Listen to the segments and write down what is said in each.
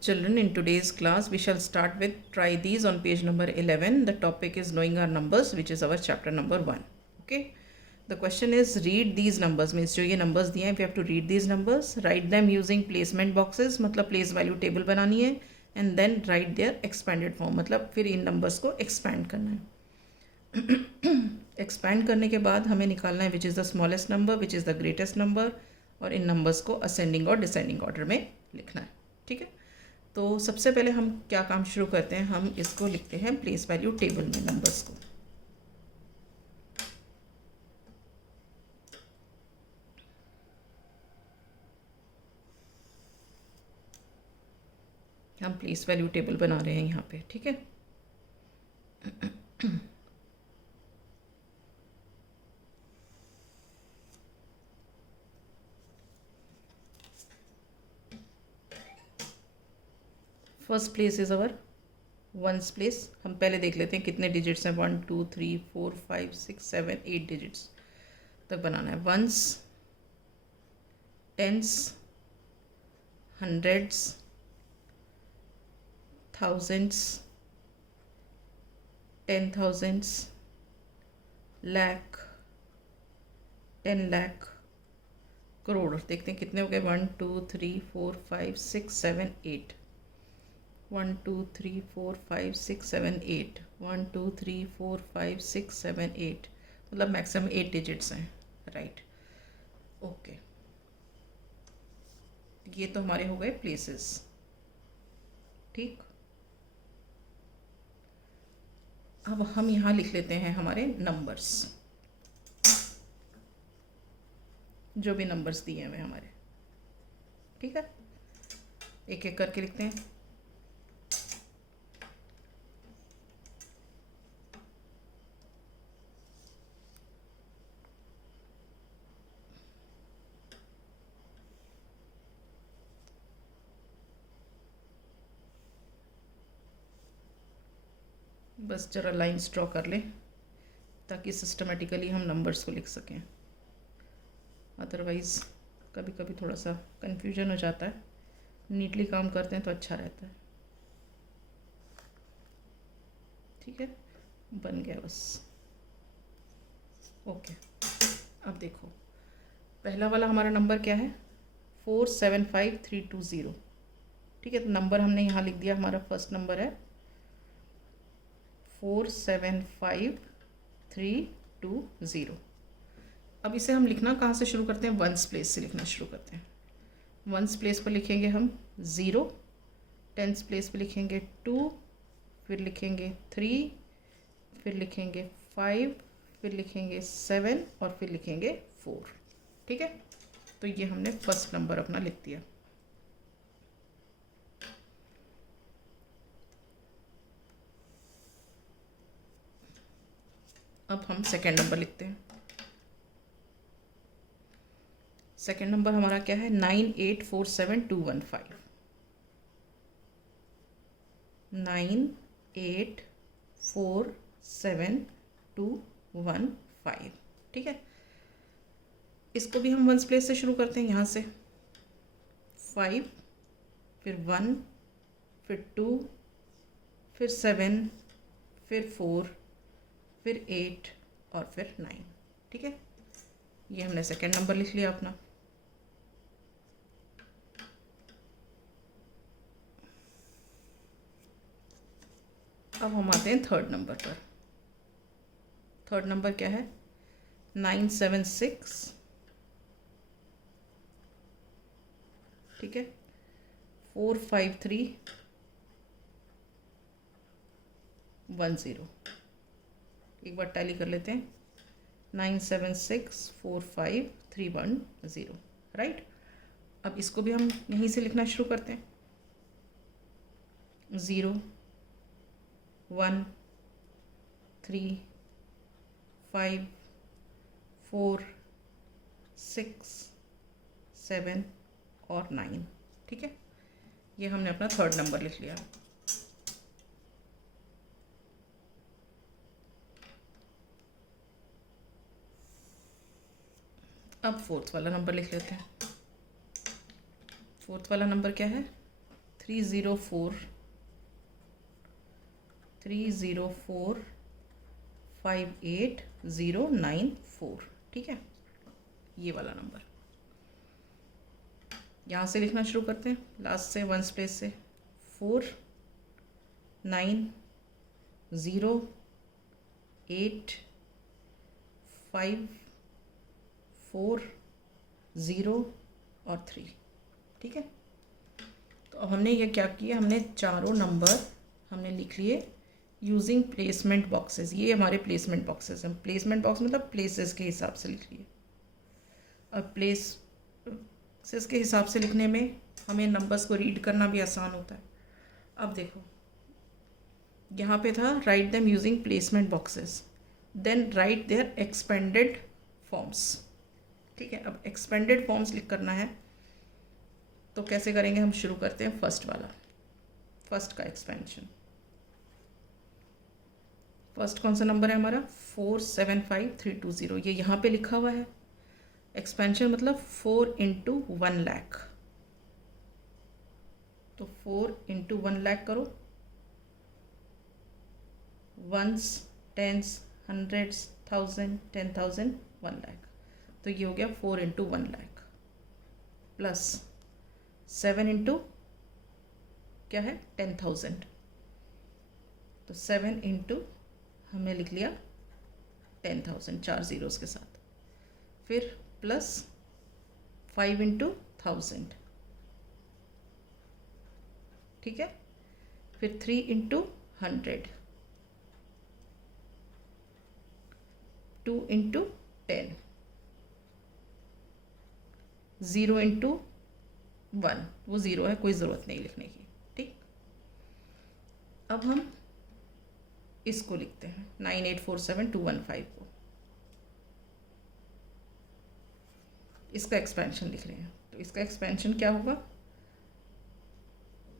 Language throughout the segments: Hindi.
Children, in today's class, we shall start with try these on page number 11. The topic is knowing our numbers, which is our chapter number 1. Okay. The question is read these numbers, means जो ये numbers दिए हैं, we have to read these numbers, write them using placement boxes, मतलब place value table बनानी है, and then write their expanded form, मतलब फिर इन numbers को expand करना है. Expand करने के बाद हमें निकालना है which is the smallest number, which is the greatest number, और इन numbers को ascending और descending order में लिखना है. ठीक है. तो सबसे पहले हम क्या काम शुरू करते हैं, हम इसको लिखते हैं प्लेस वैल्यू टेबल में नंबर्स को. हम प्लेस वैल्यू टेबल बना रहे हैं यहाँ पे. ठीक है. First place is our ones place. हम पहले देख लेते हैं कितने डिजिट्स हैं. 1 2 3 4 5 6 7 8 डिजिट्स तक बनाना है. Ones, tens, hundreds, thousands, 10,000s, lakh, 10 lakh, crore. देखते हैं कितने हो गए. 1 2 3 4 5 6 7 8. 1 2 3 4 5 6 7 8. 1 2 3 4 5 6 7 8. मतलब मैक्सिमम 8 डिजिट्स हैं. राइट. ओके. ये तो हमारे हो गए प्लेसेस. ठीक. अब हम यहाँ लिख लेते हैं हमारे नंबर्स, जो भी नंबर्स दिए हुए हमारे. ठीक है. एक एक करके लिखते हैं. बस ज़रा लाइन्स ड्रॉ कर लें ताकि सिस्टमेटिकली हम नंबर्स को लिख सकें. अदरवाइज़ कभी कभी थोड़ा सा कन्फ्यूजन हो जाता है. नीटली काम करते हैं तो अच्छा रहता है. ठीक है. बन गया बस. ओके. अब देखो पहला वाला हमारा नंबर क्या है. 475320. ठीक है. तो नंबर हमने यहाँ लिख दिया. हमारा फर्स्ट नंबर है 475320. अब इसे हम लिखना कहाँ से शुरू करते हैं. वंस प्लेस से लिखना शुरू करते हैं. वंस प्लेस पर लिखेंगे हम 0. टेंस प्लेस पर लिखेंगे 2. फिर लिखेंगे 3. फिर लिखेंगे 5. फिर लिखेंगे 7 और फिर लिखेंगे 4. ठीक है. तो ये हमने फर्स्ट नंबर अपना लिख दिया. अब हम सेकेंड नंबर लिखते हैं. सेकेंड नंबर हमारा क्या है. 9847215. 9847215. ठीक है. इसको भी हम वंस प्लेस से शुरू करते हैं. यहाँ से 5, फिर 1, फिर 2, फिर 7, फिर 4, फिर 8 और फिर 9. ठीक है. ये हमने सेकेंड नंबर लिख लिया अपना. अब हम आते हैं थर्ड नंबर पर. थर्ड नंबर क्या है. 976. ठीक है. 45310. एक बार टैली कर लेते हैं. 976453110. राइट. अब इसको भी हम यहीं से लिखना शुरू करते हैं. 0 1 3 5 4 6 7 और 9. ठीक है. ये हमने अपना थर्ड नंबर लिख लिया. अब फोर्थ वाला नंबर लिख लेते हैं. फोर्थ वाला नंबर क्या है. 3045809 ठीक है, ये वाला नंबर। यहाँ से लिखना शुरू करते हैं, लास्ट से, वंस प्लेस से। 490854 और 3, ठीक है। तो हमने ये क्या किया, हमने चारों नंबर हमने लिख लिए यूजिंग प्लेसमेंट बॉक्सेस। ये हमारे प्लेसमेंट बॉक्सेस हैं। प्लेसमेंट बॉक्स मतलब प्लेसेस के हिसाब से लिख लिए। अब प्लेसेस के हिसाब से लिखने में हमें नंबर्स को रीड करना भी आसान होता है। अब देखो, यहाँ पे था write them using placement boxes, then write their expanded forms, ठीक है। अब एक्सपेंडेड फॉर्म्स लिख करना है, तो कैसे करेंगे, हम शुरू करते हैं फर्स्ट वाला, फर्स्ट का एक्सपेंशन। फर्स्ट कौन सा नंबर है हमारा, 475320, ये यहाँ पे लिखा हुआ है। एक्सपेंशन मतलब 4 इंटू 1 लाख, तो 4 इंटू 1 लाख करो, वंस, टेंस, हंड्रेड्स, 1000, 10,000, 1 लाख, तो ये हो गया 4 इंटू 1 लाख, प्लस 7 इंटू क्या है 10,000, तो 7 इंटू हमने लिख लिया 10,000 4 ज़ीरोज़ के साथ, फिर प्लस 5 इंटू 1000, ठीक है, फिर 3 इंटू 100, 2 इंटू 10, 0 इंटू 1, वो 0 है, कोई ज़रूरत नहीं लिखने की, ठीक। अब हम इसको लिखते हैं 9847215 को, इसका एक्सपेंशन लिख रहे हैं। तो इसका एक्सपेंशन क्या होगा,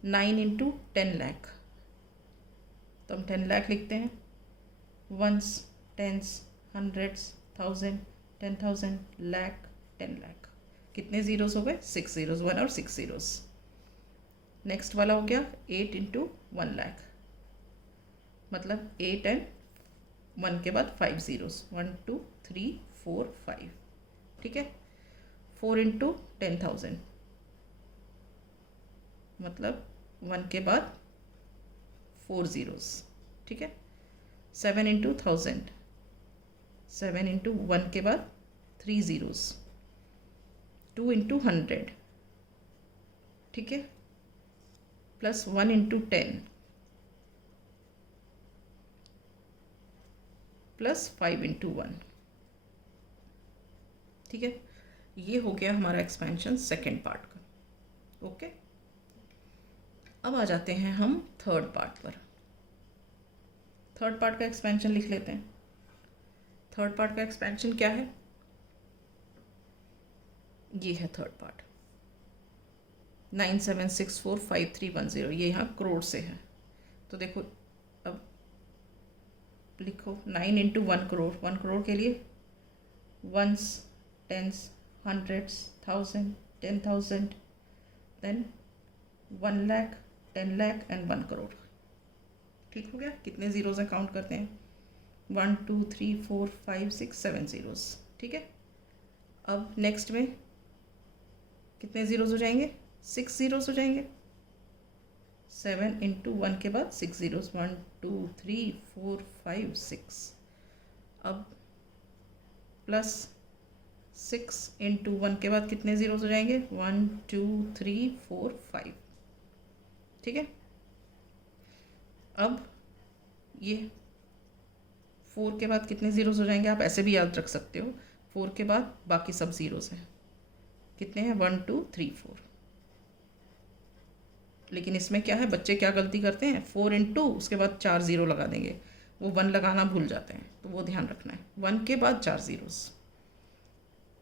9 इंटू 10 लाख, तो हम 10 लाख लिखते हैं, ones, tens, hundreds, 1000, 10,000, lakh, 10 lakh, कितने ज़ीरोज़ हो गए, 6 ज़ीरोज़, 1 और 6 ज़ीरोज़। नेक्स्ट वाला हो गया 8 इंटू 1 लाख, मतलब 8 एंड 1 के बाद 5 ज़ीरोज़, 1 2 3 4 5, ठीक है। 4 इंटू 10,000, मतलब 1 के बाद 4 ज़ीरोज़, ठीक है। 7 इंटू 1000, 7 इंटू 1 के बाद 3 ज़ीरोज़, 2 इंटू 100, ठीक है, प्लस 1 इंटू 10, प्लस 5 इंटू 1, ठीक है। ये हो गया हमारा एक्सपेंशन सेकेंड पार्ट का, ओके। अब आ जाते हैं हम थर्ड पार्ट पर। थर्ड पार्ट का एक्सपेंशन लिख लेते हैं। थर्ड पार्ट का एक्सपेंशन क्या है, ये है थर्ड पार्ट, 97645310, ये यहाँ करोड़ से है। तो देखो, अब लिखो 9 इंटू 1 करोड़, 1 करोड़ के लिए ones, tens, hundreds, 1000, 10,000, then 1 lakh, 10 lakh and 1 crore, ठीक हो गया। कितने ज़ीरोज़ हैं काउंट करते हैं, 1 2 3 4 5 6 7 ज़ीरोज़, ठीक है। अब नेक्स्ट में कितने ज़ीरोज़ हो जाएंगे, 6 ज़ीरोज़ हो जाएंगे। 7 इंटू 1 के बाद 6 ज़ीरोज़, 1 2 3 4 5 6, अब प्लस 6 इंटू 1 के बाद कितने ज़ीरोज़ हो जाएंगे, 1 2 3 4 5, ठीक है। अब ये 4 के बाद कितने ज़ीरोज़ हो जाएंगे, आप ऐसे भी याद रख सकते हो। 4 के बाद बाकी सब ज़ीरोज़ हैं, कितने हैं, 1 2 3 4। लेकिन इसमें क्या है, बच्चे क्या गलती करते हैं, 4 इंटू उसके बाद 4 ज़ीरो लगा देंगे, वो 1 लगाना भूल जाते हैं, तो वो ध्यान रखना है। 1 के बाद 4 zeros,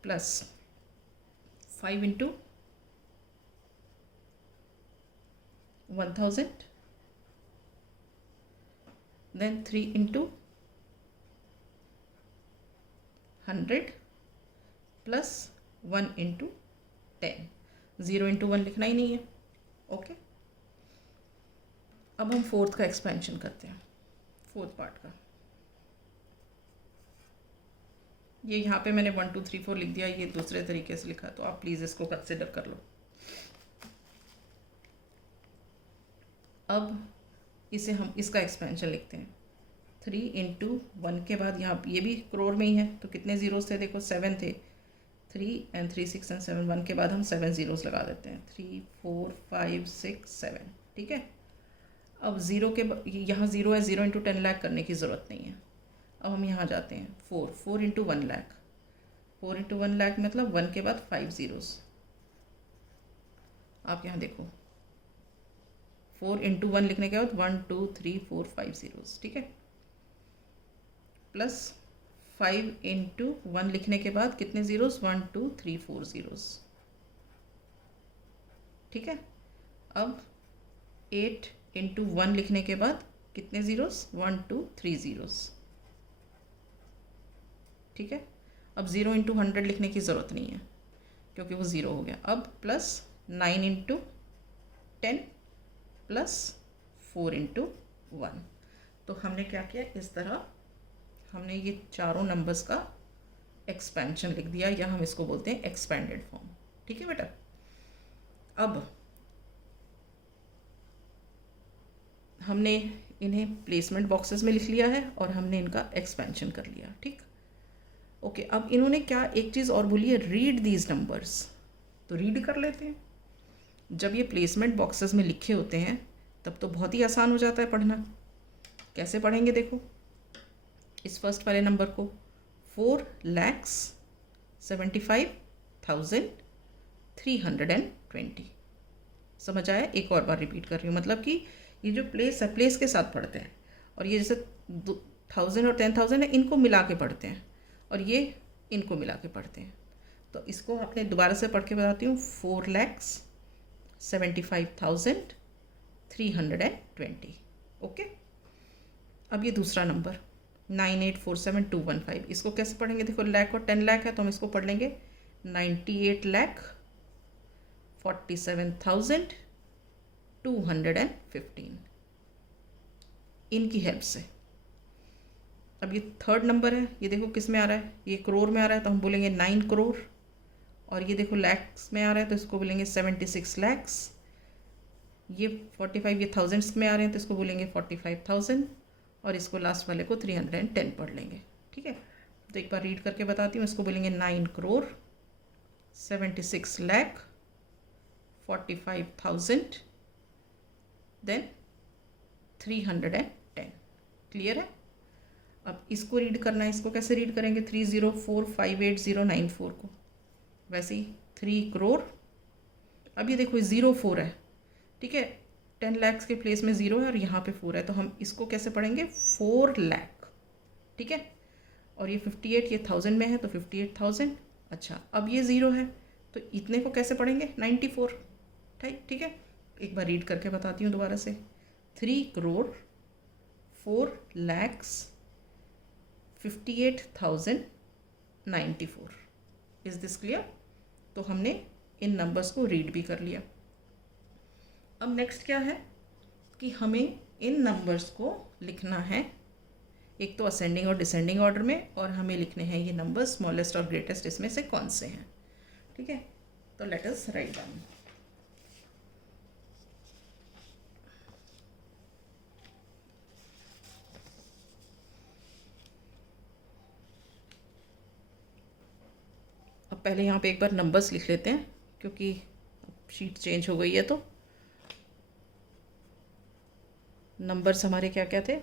plus 5 into 1000, then 3 into 100, plus 1 into 10, 0 into 1 लिखना ही नहीं है, ओके। अब हम फोर्थ का एक्सपेंशन करते हैं, फोर्थ पार्ट का। ये यहाँ पे मैंने 1 2 3 4 लिख दिया, ये दूसरे तरीके से लिखा, तो आप प्लीज़ इसको कंसिडर कर लो। अब इसे हम इसका एक्सपेंशन लिखते हैं। 3 इंटू 1 के बाद यहाँ ये भी करोड़ में ही है, तो कितने ज़ीरोज़ थे, देखो 7 थे। 3 and 3 6 and 7, 1 के बाद हम 7 ज़ीरोज़ लगा देते हैं। 3 4 5 6 7, ठीक है। अब ज़ीरो के यहाँ ज़ीरो है, 0 इंटू 10 लाख करने की ज़रूरत नहीं है। अब हम यहाँ जाते हैं, 4 इंटू 1 लाख, 4 इंटू 1 लाख मतलब 1 के बाद 5 ज़ीरोज़। आप यहाँ देखो, 4 इंटू 1 लिखने के बाद 1 2 3 4 5 ज़ीरोज़, ठीक है। प्लस 5 इंटू 1 लिखने के बाद कितने ज़ीरोज़, 1 2 3 4 ज़ीरोज़, ठीक है। अब 8 इंटू 1 लिखने के बाद कितने ज़ीरोज़, 1 2 3 ज़ीरोज़, ठीक है। अब 0 इंटू 100 लिखने की ज़रूरत नहीं है क्योंकि वो ज़ीरो हो गया। अब प्लस 9 इंटू 10 प्लस 4 इंटू 1। तो हमने क्या किया, इस तरह हमने ये चारों नंबर्स का एक्सपेंशन लिख दिया, या हम इसको बोलते हैं एक्सपेंडेड फॉर्म, ठीक है बेटा। अब हमने इन्हें प्लेसमेंट बॉक्सेस में लिख लिया है और हमने इनका एक्सपेंशन कर लिया, ठीक। ओके, अब इन्होंने क्या एक चीज़ और बोली है, रीड दीज नंबर्स, तो रीड कर लेते हैं। जब ये प्लेसमेंट बॉक्सेस में लिखे होते हैं तब तो बहुत ही आसान हो जाता है पढ़ना। कैसे पढ़ेंगे, देखो इस फर्स्ट वाले नंबर को, 4,75,320। समझ आया? एक और बार रिपीट कर रही हूँ, मतलब कि ये जो प्लेस है, प्लेस के साथ पढ़ते हैं, और ये जैसे 1000 और 10,000 है, इनको मिला के पढ़ते हैं, और ये इनको मिला के पढ़ते हैं। तो इसको आपने दोबारा से पढ़ के बताती हूँ, 4,75,320। ओके, अब ये दूसरा नंबर 9847,215, इसको कैसे पढ़ेंगे, देखो लाख और 10 लाख है तो हम इसको पढ़ लेंगे 98,47,215 इनकी हेल्प से। अब ये थर्ड नंबर है, ये देखो किस में आ रहा है, ये करोड़ में आ रहा है तो हम बोलेंगे 9 करोड़, और ये देखो लैक्स में आ रहा है तो इसको बोलेंगे 76 लैक्स। ये 45 ये थाउजेंड्स में आ रहे हैं तो इसको बोलेंगे 45,000, और इसको लास्ट वाले को 310 पढ़ लेंगे, ठीक है। तो एक बार रीड करके बताती हूँ, इसको बोलेंगे 9 करोड़ 76 लाख 45,000 देन 310। क्लियर है? अब इसको रीड करना है, इसको कैसे रीड करेंगे, 30458,094 को, वैसे ही 3 करोड़। अब ये देखो 04 है, ठीक है, 10 लाख के प्लेस में 0 है और यहाँ पे 4 है, तो हम इसको कैसे पढ़ेंगे, 4 लाख, ठीक है। और ये 58 ये 1000 में है तो 58,000। अच्छा, अब ये 0 है तो इतने को कैसे पढ़ेंगे, 94, ठीक है। एक बार रीड करके बताती हूँ दोबारा से, 3 crore 4 lakhs 58,094। Is this clear? तो हमने इन नंबर्स को रीड भी कर लिया। अब नेक्स्ट क्या है कि हमें इन नंबर्स को लिखना है, एक तो असेंडिंग और डिसेंडिंग ऑर्डर में, और हमें लिखने हैं ये नंबर्स स्मॉलेस्ट और ग्रेटेस्ट इसमें से कौन से हैं, ठीक है। तो लेट अस राइट डाउन। अब पहले यहाँ पे एक बार नंबर्स लिख लेते हैं क्योंकि शीट चेंज हो गई है। तो नंबर्स हमारे क्या क्या थे,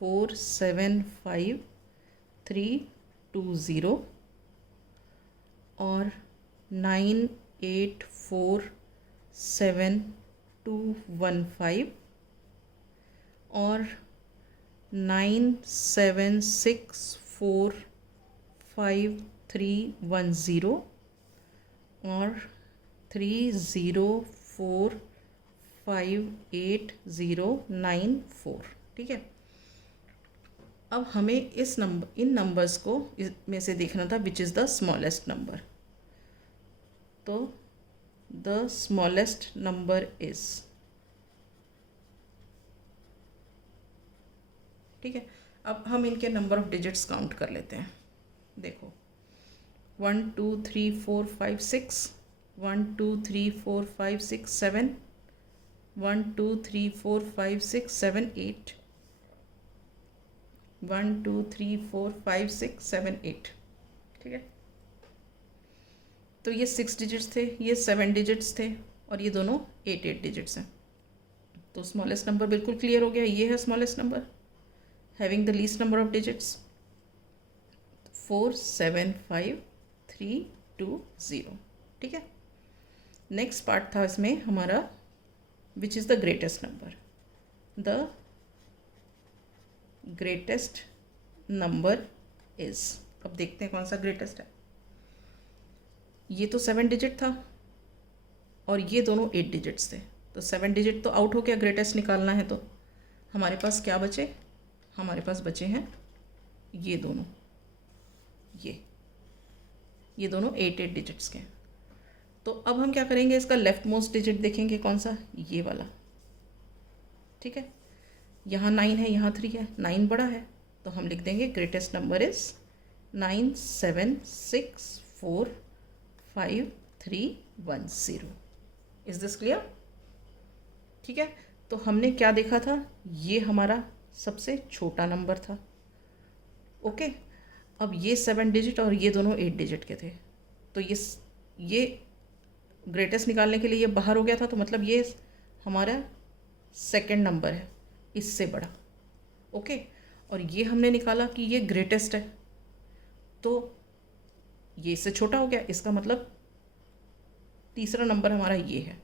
4,7,5,3,2,0 और 9,8,4,7,2,15 और 9,7,6,4,5,3,10 और 3,0,4,5,8,0,94, ठीक है। अब हमें इन नंबर्स को में से देखना था which is the smallest number. तो द स्मॉलेस्ट नंबर इज़ ठीक है, अब हम इनके नंबर ऑफ डिजिट्स काउंट कर लेते हैं। देखो 1 2 3 4 5 6, 1 2 3 4 5 6 7, 1 2 3 4 5 6 7 8, 1 2 3 4 5 6 7 8। ठीक है, तो ये 6 डिजिट्स थे, ये 7 डिजिट्स थे, और ये दोनों 8 डिजिट्स हैं। तो स्मॉलेस्ट नंबर बिल्कुल क्लियर हो गया, ये है smallest number having the least number of digits 4 7 5 3 2 0। ठीक है, नेक्स्ट पार्ट था इसमें हमारा which is the greatest number. The greatest number is, अब देखते हैं कौन सा ग्रेटेस्ट है। ये तो 7 डिजिट था और ये दोनों 8 डिजिट्स थे, तो 7 डिजिट तो आउट हो गया, ग्रेटेस्ट निकालना है तो हमारे पास क्या बचे, हमारे पास बचे हैं ये दोनों, ये दोनों 8 डिजिट्स के। तो अब हम क्या करेंगे, इसका लेफ्ट मोस्ट डिजिट देखेंगे कौन सा, ये वाला। ठीक है, यहाँ 9 है, यहाँ 3 है, 9 बड़ा है, तो हम लिख देंगे greatest number is 9 7 6 4 5 3 1 0। Is this clear? ठीक है, तो हमने क्या देखा था, ये हमारा सबसे छोटा नंबर था। ओके, अब ये 7 डिजिट और ये दोनों 8 डिजिट के थे, तो ये ग्रेटेस्ट निकालने के लिए ये बाहर हो गया था, तो मतलब ये हमारा सेकंड नंबर है इससे बड़ा। ओके, और ये हमने निकाला कि ये ग्रेटेस्ट है, तो ये इससे छोटा हो गया, इसका मतलब तीसरा नंबर हमारा ये है,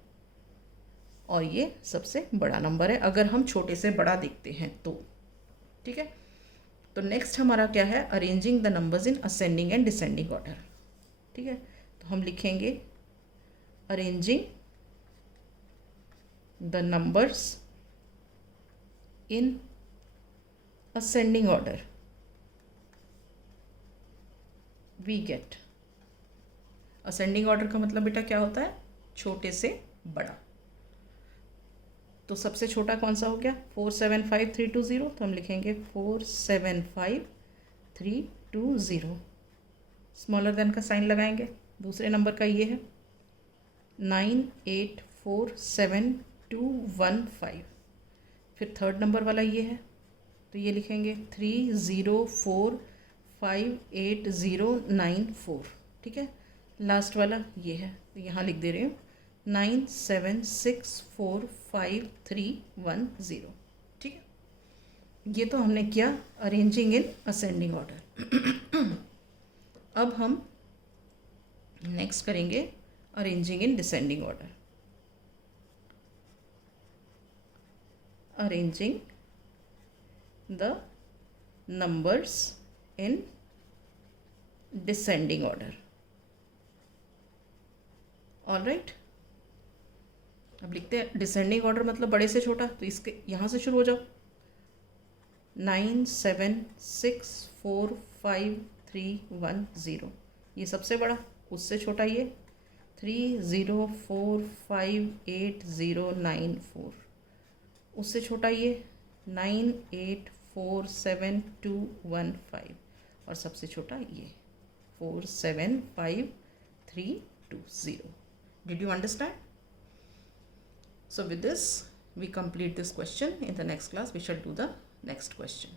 और ये सबसे बड़ा नंबर है अगर हम छोटे से बड़ा देखते हैं तो। ठीक है, तो नेक्स्ट हमारा क्या है, arranging the numbers in ascending and descending order. ठीक है, तो हम लिखेंगे arranging the numbers in ascending order we get. Ascending order का मतलब बेटा क्या होता है, छोटे से बड़ा। तो सबसे छोटा कौन सा हो गया, 4 7 5 3 2 0, तो हम लिखेंगे 4 7 5 3 2 0। स्मॉलर देन का साइन लगाएंगे, दूसरे नंबर का ये है 9 8 4 7 2 1 5। फिर थर्ड नंबर वाला ये है, तो ये लिखेंगे 3 0 4 5 8 0 9 4। ठीक है, लास्ट वाला ये है, तो यहाँ लिख दे रही हूँ 9 7 6 4 5 3 1 0। ठीक है, ये तो हमने किया अरेंजिंग इन असेंडिंग ऑर्डर। अब हम नेक्स्ट करेंगे arranging in descending order. Arranging the numbers in descending order. All right, अब लिखते हैं डिसेंडिंग ऑर्डर मतलब बड़े से छोटा, तो इसके यहाँ से शुरू हो जाओ। 9 7 6 4 5 3 1 0, ये सबसे बड़ा, उससे छोटा ये 3 0 4 5 8 0 9 4, उससे छोटा ये 9 8 4 7 2 1 5, और सबसे छोटा ये 4 7 5 3 2 0। Did you understand? So with this we complete this question. In the next class we shall do the next question.